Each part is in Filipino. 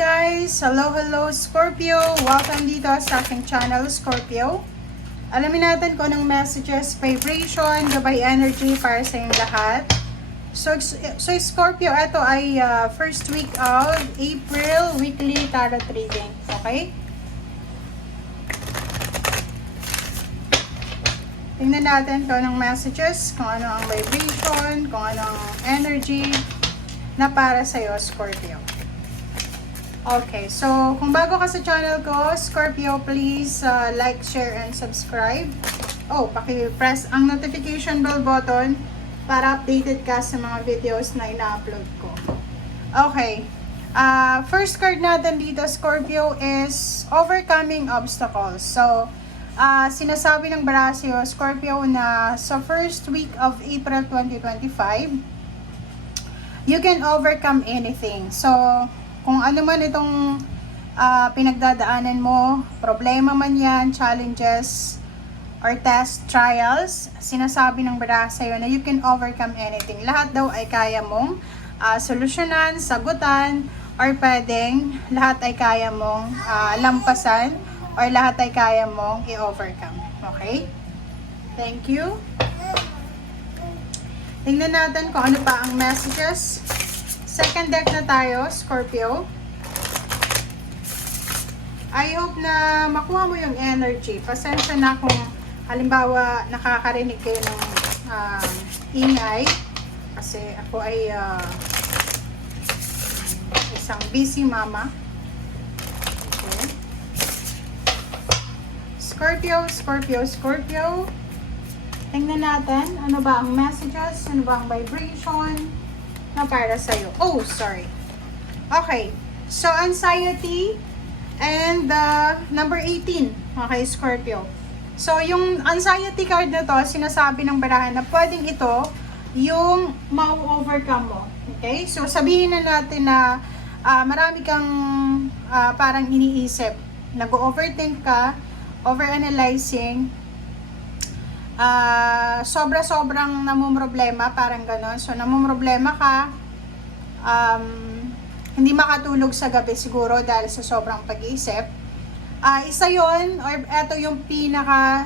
guys! Hello Scorpio! Welcome dito sa aking channel Scorpio. Alamin natin kung anong messages, vibration, gabay energy para sa inyong lahat. So Scorpio, ito ay first week of April weekly tarot reading. Okay? Tingnan natin kung anong messages, kung ano ang vibration, kung ano ang energy na para sa iyo, Scorpio. Okay, so kung bago ka sa channel ko, Scorpio, please like, share, and subscribe. Oh, paki-press ang notification bell button para updated ka sa mga videos na ina-upload ko. Okay, first card natin dito, Scorpio, is overcoming obstacles. So, sinasabi ng Brasio, Scorpio, na sa first week of April 2025, you can overcome anything. So, kung ano man itong pinagdadaanan mo, problema man yan, challenges, or test, trials, sinasabi ng Brasio na you can overcome anything. Lahat daw ay kaya mong solusyonan, sagutan, or pwedeng lahat ay kaya mong lampasan, or lahat ay kaya mong i-overcome. Okay? Thank you. Tingnan natin kung ano pa ang messages. Second deck na tayo, Scorpio. I hope na makuha mo yung energy. Pasensya na kung halimbawa nakakarinig kayo ng ingay. Kasi ako ay isang busy mama. Okay. Scorpio. Tingnan natin, ano ba ang messages, ano ba ang vibration na para sa'yo. Oh, sorry. Okay. So, anxiety and number 18. Okay, Scorpio. So, yung anxiety card na to, sinasabi ng barahan na pwedeng ito yung ma-overcome mo. Okay? So, sabihin na natin na marami kang parang iniisip. Nag-overthink ka, overanalyzing, sobra-sobrang namumroblema, parang ganon. So, namumroblema ka, hindi makatulog sa gabi siguro dahil sa sobrang pag-iisip. Isa yon, or eto yung pinaka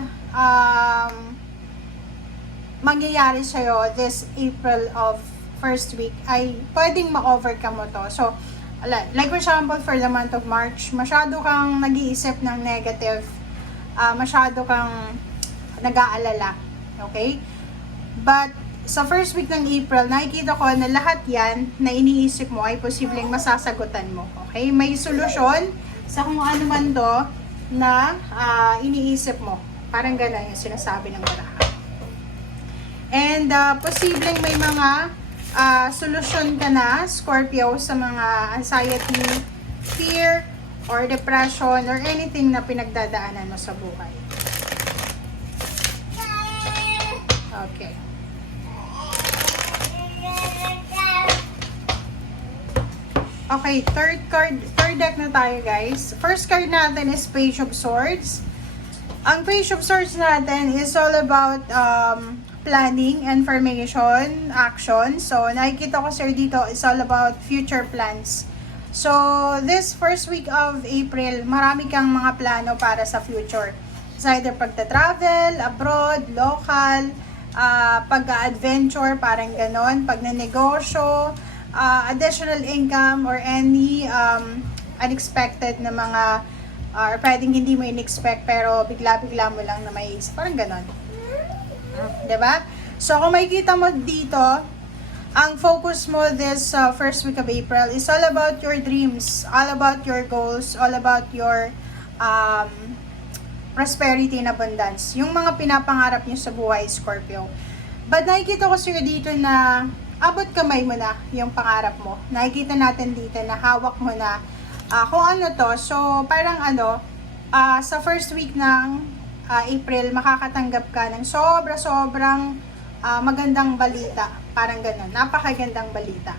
mangyayari sa'yo this April of first week, ay pwedeng ma-overcome mo to. So, like for example, for the month of March, masyado kang nag-iisip ng negative, masyado kang nag-aalala. Okay? But, sa first week ng April, nakikita ko na lahat yan na iniisip mo ay posibleng masasagutan mo. Okay? May solusyon sa kung ano man to na iniisip mo. Parang gano'n yung sinasabi ng baraha. And, posibleng may mga solusyon ka na, Scorpio, sa mga anxiety, fear, or depression, or anything na pinagdadaanan mo sa buhay. Okay. Okay, third deck na tayo, guys. First card natin is Page of Swords. Ang Page of Swords natin is all about planning, information, action. So, nakikita ko sir dito is all about future plans. So, this first week of April, marami kang mga plano para sa future. It's either pagta-travel, abroad, local, pag-adventure, parang ganon, pag-negosyo, additional income, or any unexpected na mga, or pwedeng hindi mo in-expect pero bigla-bigla mo lang na may isip, parang ganon. Diba? So, kung makikita mo dito, ang focus mo this first week of April is all about your dreams, all about your goals, all about your prosperity and abundance. Yung mga pinapangarap nyo sa buhay, Scorpio. But nakikita ko sir dito na abot kamay mo na yung pangarap mo. Nakikita natin dito na hawak mo na kung ano to. So, parang sa first week ng April, makakatanggap ka ng sobrang magandang balita. Parang ganun. Napakagandang balita.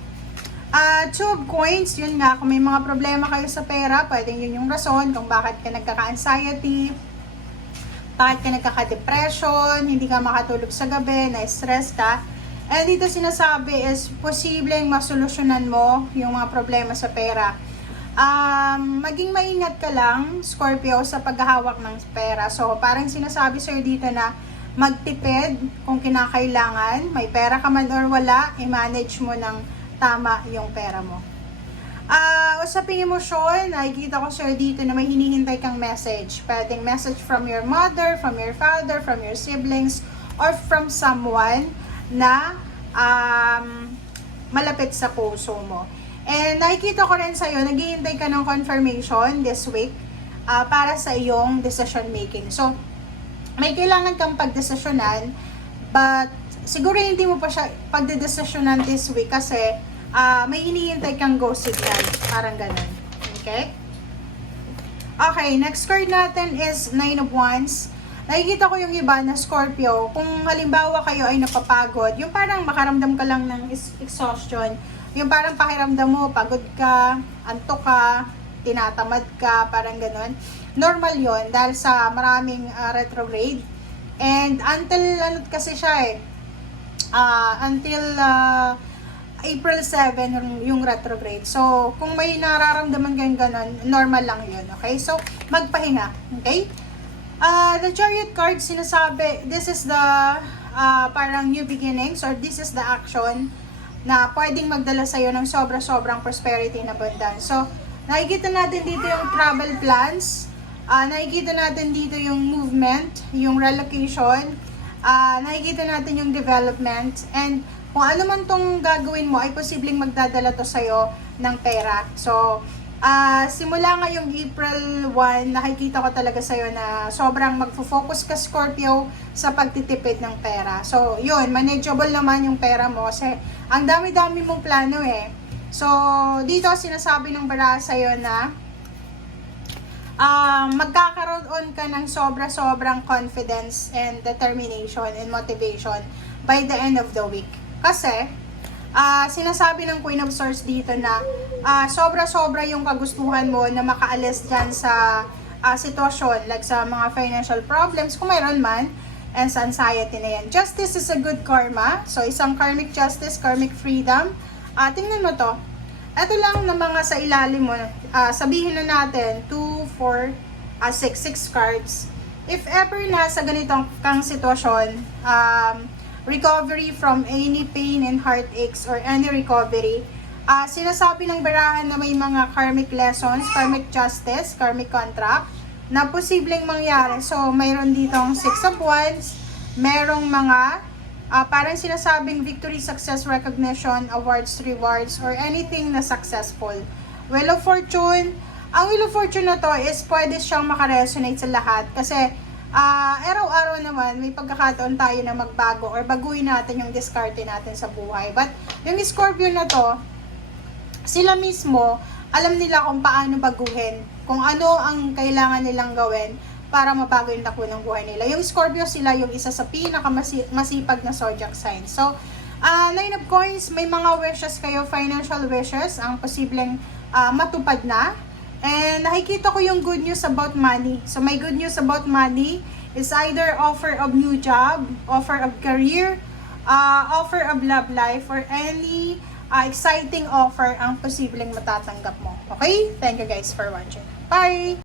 Two of Coins, yun nga, kung may mga problema kayo sa pera, pwedeng yun yung rason kung bakit ka nagkaka-anxiety, bakit ka nagkaka-depression, hindi ka makatulog sa gabi, na-stress ka. And dito sinasabi is posibleng masolusyonan mo yung mga problema sa pera. maging maingat ka lang, Scorpio, sa paghahawak ng pera. So, parang sinasabi sa'yo dito na magtipid kung kinakailangan. May pera ka man or wala, i-manage mo ng tama yung pera mo. Usaping emosyon, nakikita ko sir dito na may hinihintay kang message. Pwedeng message from your mother, from your father, from your siblings, or from someone na malapit sa puso mo. And nakikita ko rin sa'yo, naghihintay ka ng confirmation this week para sa iyong decision making. So, may kailangan kang pagdesisyonan, but siguro hindi mo pa siya pagdedesisyonan this week kasi may hinihintay kang go signal. Parang ganun. Okay? Okay, next card natin is 9 of Wands. Nakikita ko yung iba na Scorpio, kung halimbawa kayo ay napapagod, yung parang makaramdam ka lang ng exhaustion, yung parang pakiramdam mo, pagod ka, antok ka, tinatamad ka, parang ganun. Normal yon dahil sa maraming retrograde. And until, ano kasi siya until April 7 yung retrograde. So, kung may nararamdaman kayong ganun, normal lang yun, okay? So, magpahinga, okay? The Chariot card sinasabi, this is the parang new beginnings or this is the action na pwedeng magdala sa'yo ng sobra-sobrang prosperity and abundance. So, nakikita natin dito yung travel plans, nakikita natin dito yung movement, yung relocation, nakikita natin yung development, and kung ano man tong gagawin mo ay posibleng magdadala to sa'yo ng pera. So, simula ngayong April 1, nakikita ko talaga sa'yo na sobrang magfo-focus ka, Scorpio, sa pagtitipid ng pera. So, yun, manageable naman yung pera mo kasi ang dami-dami mong plano eh. So, dito sinasabi ng bara sa'yo na magkakaroon ka ng sobra-sobrang confidence and determination and motivation by the end of the week. Kasi, sinasabi ng Queen of Swords dito na sobra-sobra yung kagustuhan mo na makaalis dyan sa sitwasyon, like sa mga financial problems, kung mayroon man, and sa anxiety na yan. Justice is a good karma. So, isang karmic justice, karmic freedom. Tingnan mo to. Ito lang na mga sa ilalim mo. Sabihin na natin, 2, 4, 6 cards. If ever nasa ganitong kang sitwasyon, recovery from any pain and heartaches or any recovery, sinasabi ng barahan na may mga karmic lessons, karmic justice, karmic contract na posibleng mangyari. So, mayroon ditong 6 of Wands, merong mga parang sinasabing victory, success, recognition, awards, rewards, or anything na successful. Wheel of Fortune, ang Wheel of Fortune na to is pwede siyang makaresonate sa lahat kasi araw-araw naman may pagkakataon tayo na magbago or baguhin natin yung diskarte natin sa buhay. But yung Scorpio na to, sila mismo alam nila kung paano baguhin, kung ano ang kailangan nilang gawin para mabago yung takbo ng buhay nila. Yung Scorpio, sila yung isa sa pinakamasipag na zodiac sign. So, 9 of Coins, may mga wishes kayo, financial wishes, ang posibleng matupad na. And nakikita ko yung good news about money. So, my good news about money is either offer of new job, offer of career, offer of love life, or any exciting offer ang posibleng matatanggap mo. Okay? Thank you guys for watching. Bye!